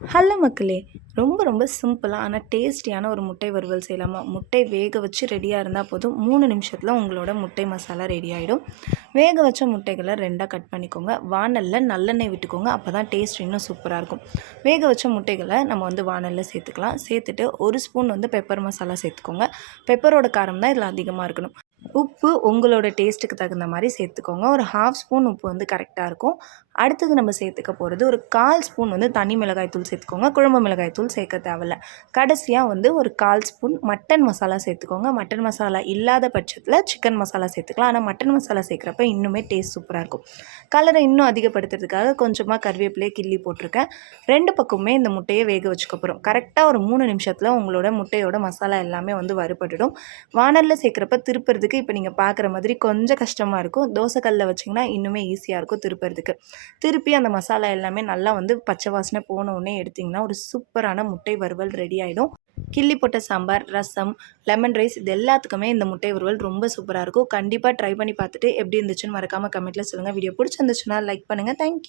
Hello மக்களே ரொம்ப ரொம்ப சிம்பிளாக ஆனால் டேஸ்டியான ஒரு முட்டை வறுவல் செய்யலாமா? முட்டை வேக வச்சு ரெடியாக இருந்தால் போதும். மூணு நிமிஷத்தில் உங்களோட முட்டை மசாலா ரெடி ஆகிடும் வேக வச்ச முட்டைகளை ரெண்டாக கட் பண்ணிக்கோங்க. வானலில் நல்லெண்ணெய் விட்டுக்கோங்க. அப்போ தான் டேஸ்ட் இன்னும் சூப்பராக இருக்கும். வேக வச்ச முட்டைகளை நம்ம வந்து வானலில் சேர்த்துக்கலாம். சேர்த்துட்டு ஒரு ஸ்பூன் வந்து பெப்பர் மசாலா சேர்த்துக்கோங்க. பெப்பரோட காரம் தான் இதில் அதிகமாக இருக்கணும். உப்பு உங்களோட டேஸ்ட்டுக்கு தகுந்த மாதிரி சேர்த்துக்கோங்க. ஒரு ஹாஃப் ஸ்பூன் உப்பு வந்து கரெக்டாக இருக்கும். அடுத்தது நம்ம சேர்த்துக்க போகிறது ஒரு கால் ஸ்பூன் வந்து தனி மிளகாய் தூள் சேர்த்துக்கோங்க. குழம்பு மிளகாய் தூள் சேர்க்க தேவையில்ல. கடைசியாக வந்து ஒரு கால் ஸ்பூன் மட்டன் மசாலா சேர்த்துக்கோங்க. மட்டன் மசாலா இல்லாத பட்சத்தில் சிக்கன் மசாலா சேர்த்துக்கலாம். ஆனால் மட்டன் மசாலா சேர்க்குறப்ப இன்னுமே டேஸ்ட் சூப்பராக இருக்கும். கலரை இன்னும் அதிகப்படுத்துறதுக்காக கொஞ்சமாக கருவேப்பிலையே கிள்ளி போட்டிருக்கேன். ரெண்டு பக்கமுமே இந்த முட்டையை வேக வச்சுக்க போகிறோம் கரெக்டாக ஒரு மூணு நிமிஷத்தில் உங்களோட முட்டையோட மசாலா எல்லாமே வந்து வறுபட்டுடும். வானலில் சேர்க்குறப்ப திருப்புறதுக்கு இப்போ நீங்கள் பார்க்குற மாதிரி கொஞ்சம் கஷ்டமாக இருக்கும். தோசைக்கல்லில் வச்சிங்கன்னா இன்னுமே ஈஸியாக இருக்கும் திருப்புறதுக்கு. திருப்பி அந்த மசாலா எல்லாமே நல்லா வந்து பச்சை வாசனை போன எடுத்திங்கன்னா ஒரு சூப்பரான முட்டை வறுவல் ரெடி ஆகிடும் கிள்ளி போட்ட சாம்பார் ரசம் லெமன் ரைஸ் இது எல்லாத்துக்குமே இந்த முட்டை வறுவல் ரொம்ப சூப்பராக இருக்கும். கண்டிப்பாக ட்ரை பண்ணி பார்த்துட்டு எப்படி இருந்துச்சுன்னு மறக்காமல் கமெண்ட்டில் சொல்லுங்கள் வீடியோ பிடிச்சிருந்துச்சுன்னா லைக் பண்ணுங்கள் தேங்க்யூ